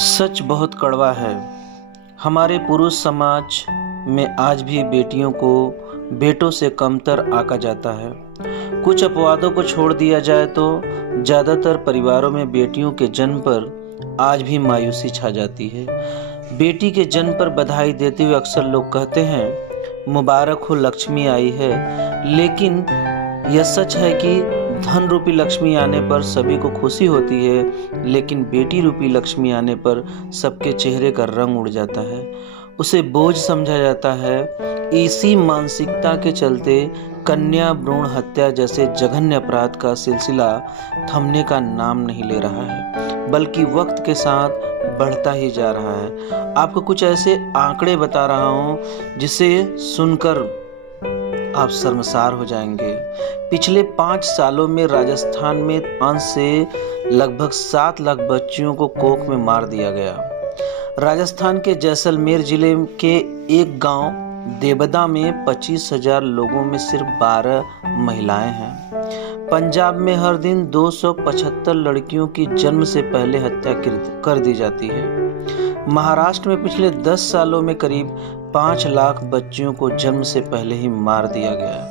सच बहुत कड़वा है। हमारे पुरुष समाज में आज भी बेटियों को बेटों से कमतर आंका जाता है। कुछ अपवादों को छोड़ दिया जाए तो ज़्यादातर परिवारों में बेटियों के जन्म पर आज भी मायूसी छा जाती है। बेटी के जन्म पर बधाई देते हुए अक्सर लोग कहते हैं मुबारक हो, लक्ष्मी आई है। लेकिन यह सच है कि धन रूपी लक्ष्मी आने पर सभी को खुशी होती है, लेकिन बेटी रूपी लक्ष्मी आने पर सबके चेहरे का रंग उड़ जाता है, उसे बोझ समझा जाता है। इसी मानसिकता के चलते कन्या भ्रूण हत्या जैसे जघन्य अपराध का सिलसिला थमने का नाम नहीं ले रहा है, बल्कि वक्त के साथ बढ़ता ही जा रहा है। आपको कुछ ऐसे आंकड़े बता रहा हूँ जिसे सुनकर आप शर्मसार हो जाएंगे। पिछले 5 सालों में राजस्थान में 5 से लगभग 7 लाख बच्चियों को कोख में मार दिया गया। राजस्थान के जैसलमेर जिले के एक गांव देवदा में 25,000 लोगों में सिर्फ 12 महिलाएं हैं। पंजाब में हर दिन 275 लड़कियों की जन्म से पहले हत्या कर दी जाती है। महाराष्ट्र में पिछले 10 सालों में करीब 5 लाख बच्चियों को जन्म से पहले ही मार दिया गया।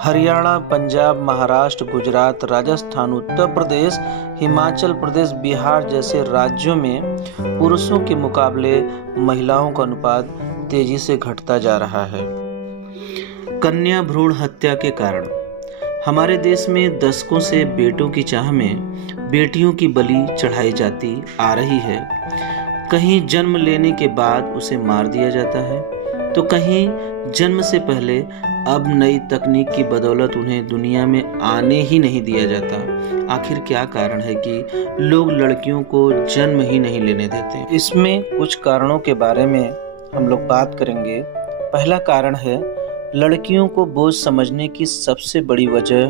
हरियाणा, पंजाब, महाराष्ट्र, गुजरात, राजस्थान, उत्तर प्रदेश, हिमाचल प्रदेश, बिहार जैसे राज्यों में पुरुषों के मुकाबले महिलाओं का अनुपात तेजी से घटता जा रहा है। कन्या भ्रूण हत्या के कारण हमारे देश में दशकों से बेटों की चाह में बेटियों की बलि चढ़ाई जाती आ रही है। कहीं जन्म लेने के बाद उसे मार दिया जाता है, तो कहीं जन्म से पहले। अब नई तकनीक की बदौलत उन्हें दुनिया में आने ही नहीं दिया जाता। आखिर क्या कारण है कि लोग लड़कियों को जन्म ही नहीं लेने देते? इसमें कुछ कारणों के बारे में हम लोग बात करेंगे। पहला कारण है लड़कियों को बोझ समझने की सबसे बड़ी वजह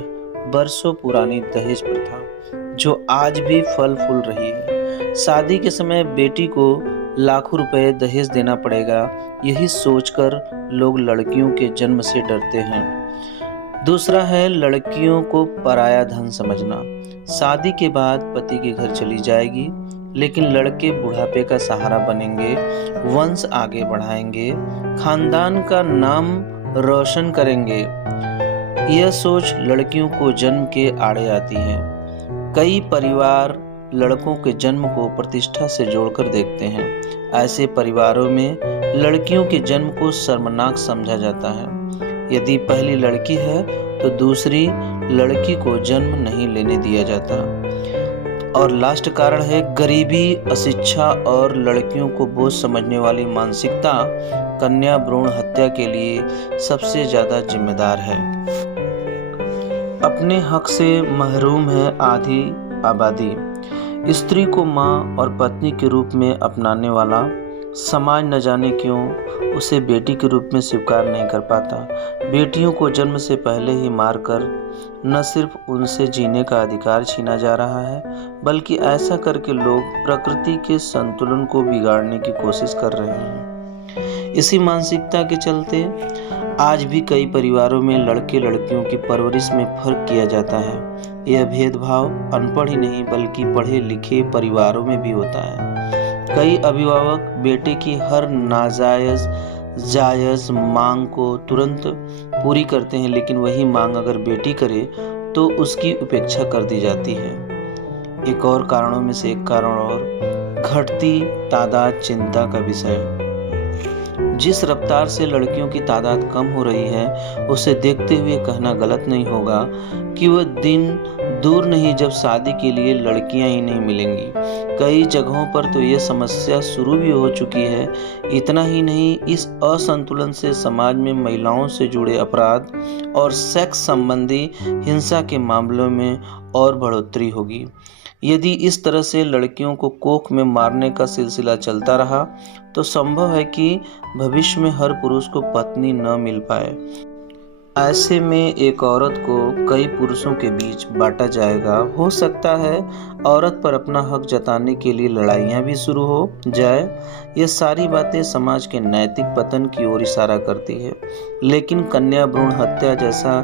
बरसों पुरानी दहेज प्रथा, जो आज भी फल फूल रही है। शादी के समय बेटी को लाखों रुपए दहेज देना पड़ेगा, यही सोचकर लोग लड़कियों के जन्म से डरते हैं। दूसरा है लड़कियों को पराया धन समझना। शादी के बाद पति के घर चली जाएगी, लेकिन लड़के बुढ़ापे का सहारा बनेंगे, वंश आगे बढ़ाएंगे, खानदान का नाम रोशन करेंगे। यह सोच लड़कियों को जन्म के आड़े आती है। कई परिवार लड़कों के जन्म को प्रतिष्ठा से जोड़कर देखते हैं। ऐसे परिवारों में लड़कियों के जन्म को शर्मनाक समझा जाता है। यदि पहली लड़की है तो दूसरी लड़की को जन्म नहीं लेने दिया जाता। और लास्ट कारण है गरीबी, अशिक्षा और लड़कियों को बोझ समझने वाली मानसिकता कन्या भ्रूण हत्या के लिए सबसे ज्यादा जिम्मेदार है। अपने हक से महरूम है आधी आबादी। स्त्री को माँ और पत्नी के रूप में अपनाने वाला समाज न जाने क्यों उसे बेटी के रूप में स्वीकार नहीं कर पाता। बेटियों को जन्म से पहले ही मारकर न सिर्फ उनसे जीने का अधिकार छीना जा रहा है, बल्कि ऐसा करके लोग प्रकृति के संतुलन को बिगाड़ने की कोशिश कर रहे हैं। इसी मानसिकता के चलते आज भी कई परिवारों में लड़के लड़कियों की परवरिश में फर्क किया जाता है। यह भेदभाव अनपढ़ ही नहीं बल्कि पढ़े लिखे परिवारों में भी होता है। कई अभिभावक बेटे की हर नाजायज जायज मांग को तुरंत पूरी करते हैं, लेकिन वही मांग अगर बेटी करे तो उसकी उपेक्षा कर दी जाती है। एक और कारणों में से एक कारण और घटती तादाद चिंता का विषय। जिस रफ्तार से लड़कियों की तादाद कम हो रही है, उसे देखते हुए कहना गलत नहीं होगा कि वह दिन दूर नहीं जब शादी के लिए लड़कियां ही नहीं मिलेंगी। कई जगहों पर तो ये समस्या शुरू भी हो चुकी है। इतना ही नहीं, इस असंतुलन से समाज में महिलाओं से जुड़े अपराध और सेक्स संबंधी हिंसा के मामलों में और बढ़ोतरी होगी। यदि इस तरह से लड़कियों को कोख में मारने का सिलसिला चलता रहा तो संभव है कि भविष्य में हर पुरुष को पत्नी न मिल पाए। ऐसे में एक औरत को कई पुरुषों के बीच बांटा जाएगा। हो सकता है औरत पर अपना हक जताने के लिए लड़ाइयाँ भी शुरू हो जाए। ये सारी बातें समाज के नैतिक पतन की ओर इशारा करती है, लेकिन कन्या भ्रूण हत्या जैसा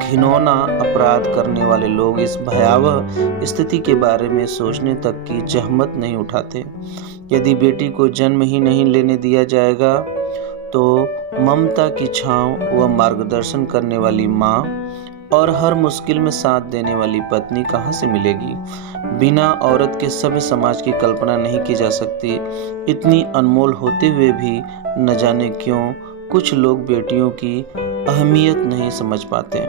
घिनौना अपराध करने वाले लोग इस भयावह स्थिति के बारे में सोचने तक की जहमत नहीं उठाते। यदि बेटी को जन्म ही नहीं लेने दिया जाएगा तो ममता की छांव व मार्गदर्शन करने वाली माँ और हर मुश्किल में साथ देने वाली पत्नी कहाँ से मिलेगी। बिना औरत के सभ्य समाज की कल्पना नहीं की जा सकती। इतनी अनमोल होते हुए भी न जाने क्यों कुछ लोग बेटियों की अहमियत नहीं समझ पाते।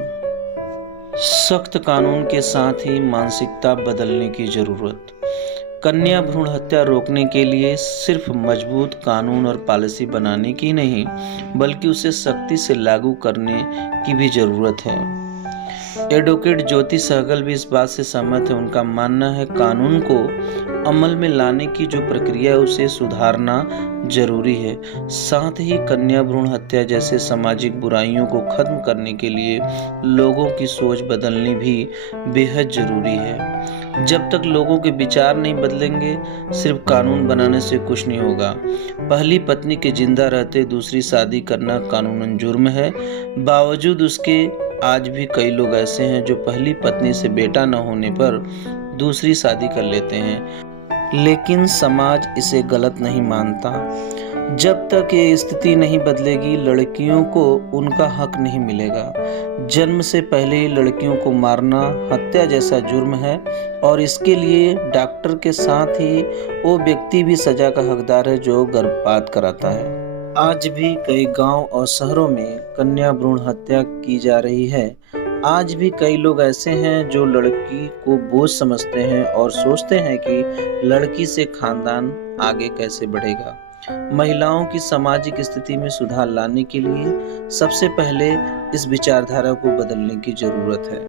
सख्त कानून के साथ ही मानसिकता बदलने की जरूरत। कन्या भ्रूण हत्या रोकने के लिए सिर्फ मजबूत कानून और पॉलिसी बनाने की नहीं, बल्कि उसे सख्ती से लागू करने की भी जरूरत है। एडवोकेट ज्योति सहगल भी इस बात से सहमत है। उनका मानना है कानून को अमल में लाने की जो प्रक्रिया है उसे सुधारना जरूरी है। साथ ही कन्या भ्रूण हत्या जैसे सामाजिक बुराइयों को खत्म करने के लिए लोगों की सोच बदलनी भी बेहद जरूरी है। जब तक लोगों के विचार नहीं बदलेंगे, सिर्फ कानून बनाने से कुछ नहीं होगा। पहली पत्नी के जिंदा रहते दूसरी शादी करना कानूनन जुर्म है। बावजूद उसके आज भी कई लोग ऐसे हैं जो पहली पत्नी से बेटा न होने पर दूसरी शादी कर लेते हैं, लेकिन समाज इसे गलत नहीं मानता। जब तक ये स्थिति नहीं बदलेगी, लड़कियों को उनका हक नहीं मिलेगा। जन्म से पहले ही लड़कियों को मारना हत्या जैसा जुर्म है और इसके लिए डॉक्टर के साथ ही वो व्यक्ति भी सजा का हकदार है जो गर्भपात कराता है। आज भी कई गांव और शहरों में कन्या भ्रूण हत्या की जा रही है। आज भी कई लोग ऐसे हैं जो लड़की को बोझ समझते हैं और सोचते हैं कि लड़की से खानदान आगे कैसे बढ़ेगा। महिलाओं की सामाजिक स्थिति में सुधार लाने के लिए सबसे पहले इस विचारधारा को बदलने की जरूरत है।